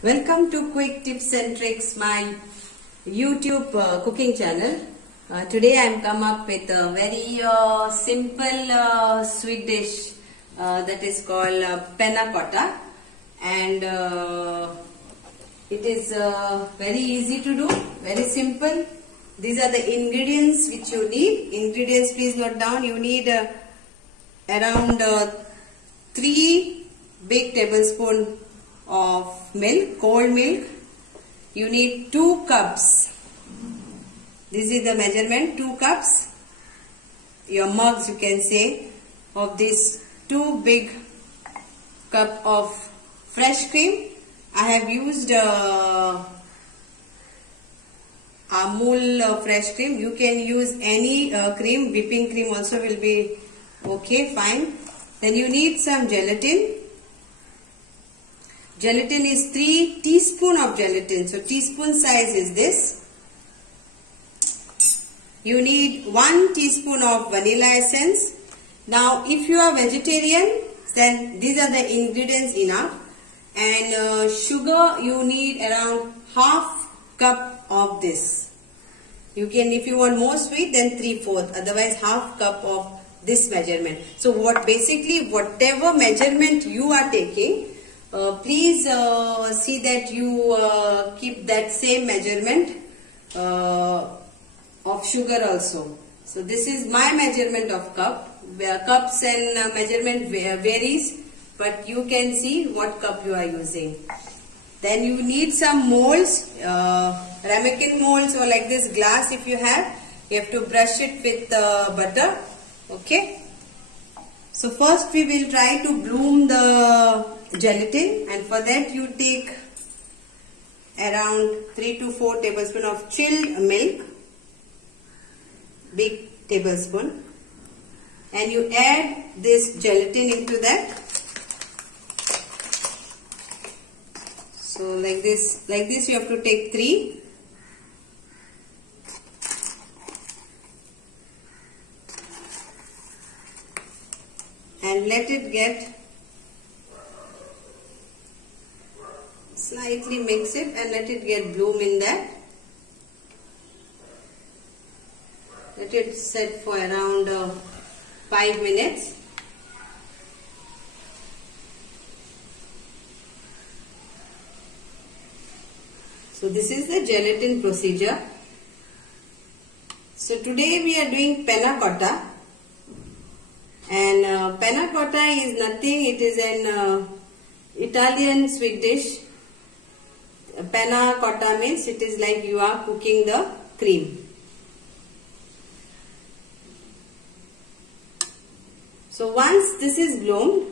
Welcome to Quick Tips and Tricks, my YouTube cooking channel. Today I am come up with a very simple sweet dish that is called panna cotta, and it is very easy to do, very simple. These are the ingredients which you need. Ingredients, please note down. You need around 3 big tablespoons of milk, cold milk. You need 2 cups. This is the measurement, 2 cups. Your mugs, you can say, of this 2 big cup of fresh cream. I have used Amul fresh cream. You can use any cream, whipping cream also will be okay, fine. Then you need some gelatin. Gelatin is 3 teaspoons of gelatin. So teaspoon size is this. You need 1 teaspoon of vanilla essence. Now if you are vegetarian, then these are the ingredients enough. And sugar, you need around half cup of this. You can, if you want more sweet, then 3/4. Otherwise half cup of this measurement. So basically whatever measurement you are taking, please see that you keep that same measurement of sugar also. So this is my measurement of cup. Cups and measurement varies, but you can see what cup you are using. Then you need some molds, ramekin molds or like this glass if you have. You have to brush it with butter. Okay. So first we will try to bloom the gelatin, and for that you take around 3 to 4 tablespoons of chilled milk, big tablespoon, and you add this gelatin into that. So like this you have to take 3. And let it get slightly mix it and let it get bloom in that. Let it set for around 5 minutes. So this is the gelatin procedure. So today we are doing panna cotta. And panna cotta is nothing, it is an Italian sweet dish. Panna cotta means it is like you are cooking the cream. So once this is bloomed,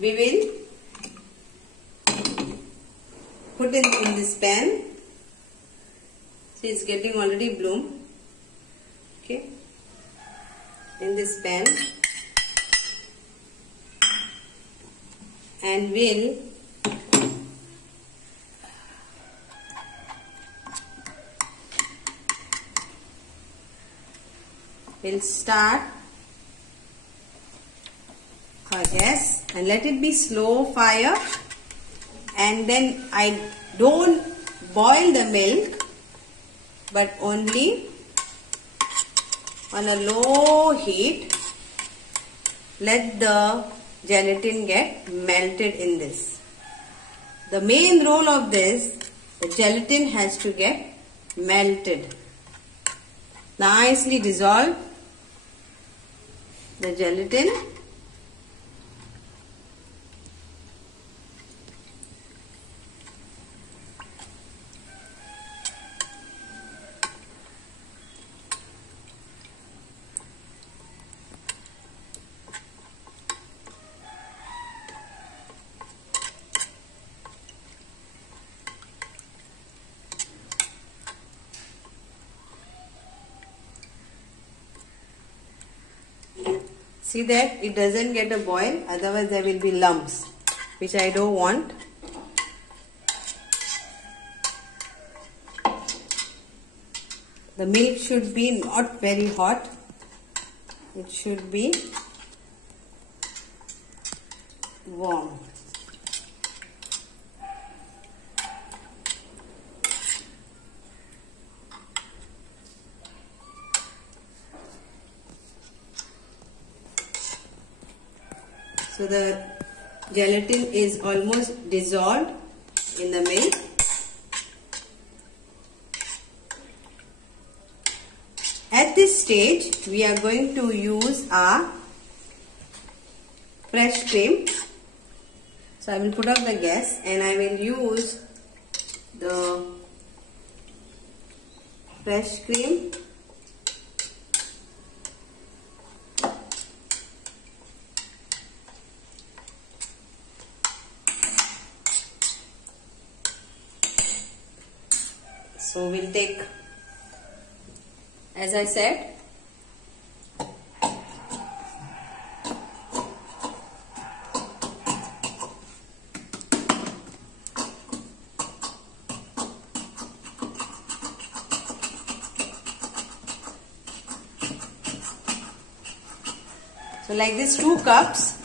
we will put it in this pan. See, it's getting already bloomed. Okay, in this pan, and we'll start our gas and let it be slow fire, and then I don't boil the milk but only on a low heat. Let the gelatin get melted in this. The main role of this, the gelatin has to get melted. Nicely dissolve the gelatin. See that it doesn't get a boil, otherwise there will be lumps, which I don't want. The milk should be not very hot. It should be warm. So the gelatin is almost dissolved in the milk. At this stage, we are going to use our fresh cream. So I will put off the gas and I will use the fresh cream. So we'll take, as I said, so like this 2 cups.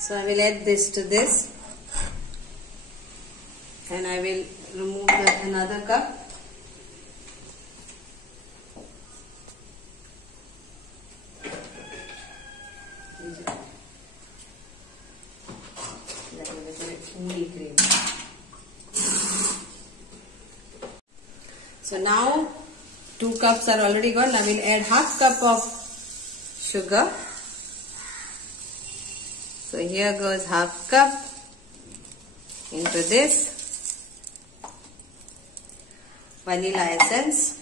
So I will add this to this and I will remove another cup. So now 2 cups are already gone. I will add half cup of sugar. So here goes half cup into this. Vanilla essence.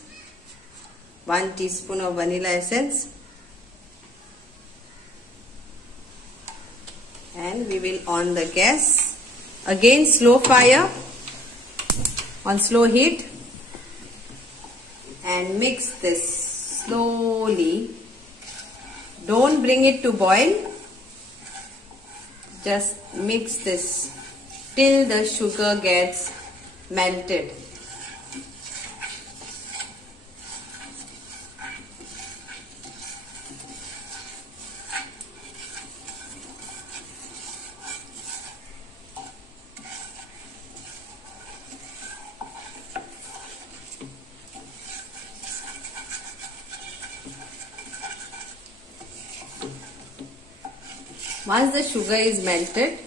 1 teaspoon of vanilla essence. And we will on the gas. Again slow fire on slow heat. And mix this slowly. Don't bring it to boil. Just mix this till the sugar gets melted. Once the sugar is melted,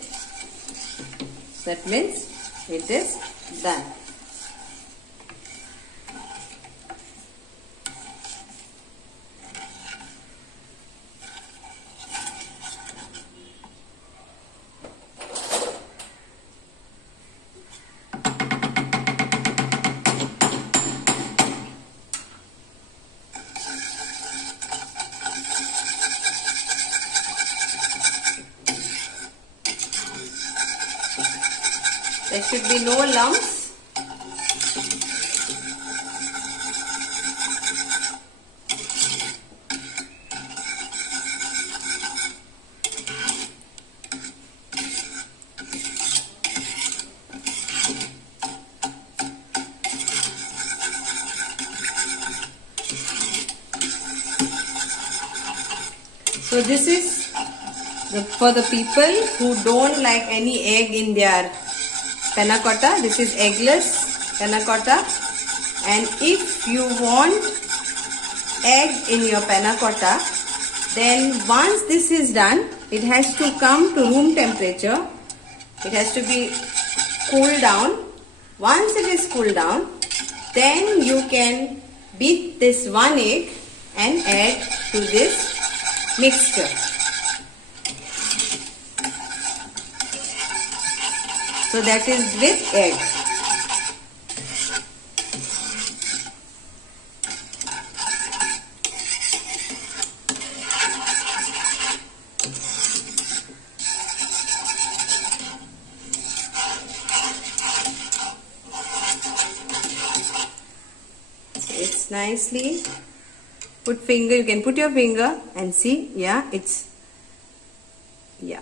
that means it is done. There should be no lumps. So this is for the people who don't like any egg in their panna cotta. This is eggless panna cotta, and if you want egg in your panna cotta, then once this is done, it has to come to room temperature. It has to be cooled down. Once it is cooled down, then you can beat this 1 egg and add to this mixture. So that is with egg. It's nicely Put finger, you can put your finger and see, yeah, it's, yeah.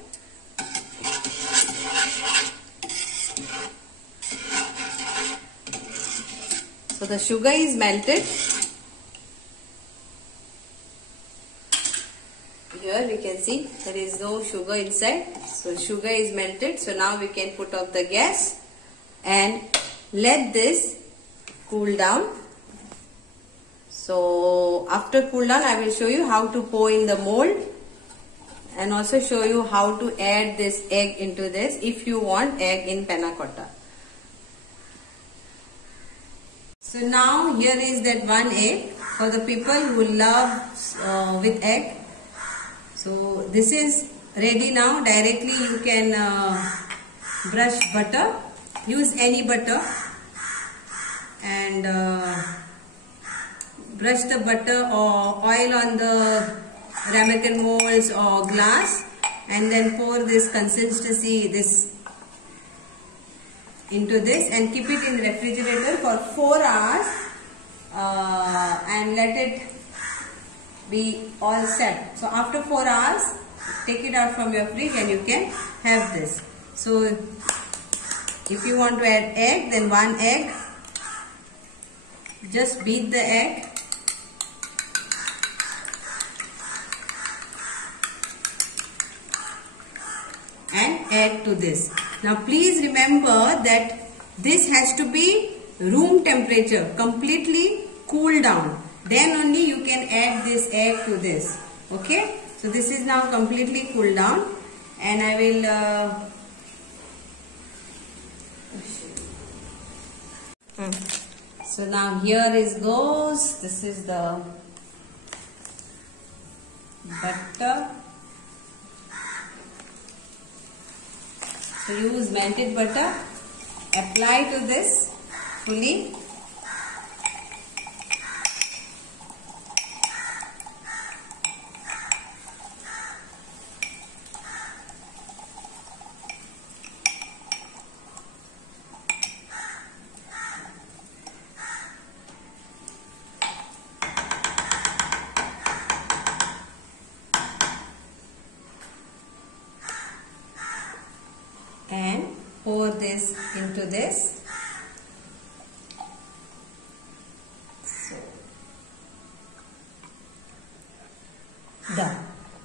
So the sugar is melted. Here we can see there is no sugar inside. So sugar is melted. So now we can put off the gas and let this cool down. So after cool down, I will show you how to pour in the mold and also show you how to add this egg into this if you want egg in panna cotta. So now here is that one egg for the people who love with egg. So this is ready now. Directly you can brush butter. Use any butter and brush the butter or oil on the ramekin molds or glass, and then pour this consistency into this and keep it in the refrigerator for 4 hours and let it be all set. So after 4 hours, take it out from your fridge and you can have this. So if you want to add egg, then 1 egg. Just beat the egg. And add to this. Now please remember that this has to be room temperature, completely cool down. Then only you can add this egg to this. Okay? So this is now completely cooled down, and I will So now here goes. This is the butter. So use melted butter. Apply to this fully. And pour this into this. So, done.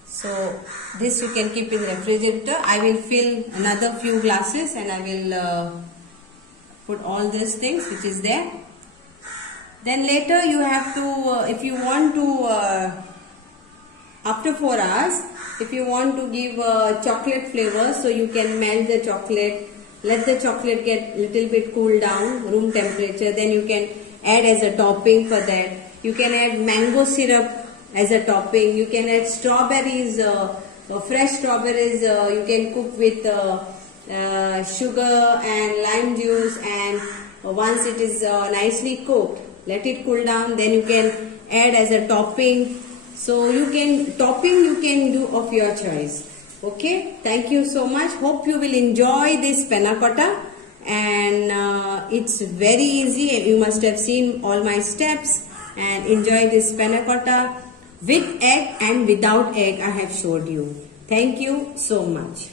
So this you can keep in the refrigerator. I will fill another few glasses and I will put all these things which is there. Then later you have to, if you want to, after 4 hours, if you want to give chocolate flavor, so you can melt the chocolate, let the chocolate get little bit cool down, room temperature, then you can add as a topping for that. You can add mango syrup as a topping, you can add strawberries, fresh strawberries, you can cook with sugar and lime juice, and once it is nicely cooked, let it cool down, then you can add as a topping. So you can do of your choice. Okay, thank you so much. Hope you will enjoy this panna cotta, and it's very easy. You must have seen all my steps, and enjoy this panna cotta with egg and without egg I have showed you. Thank you so much.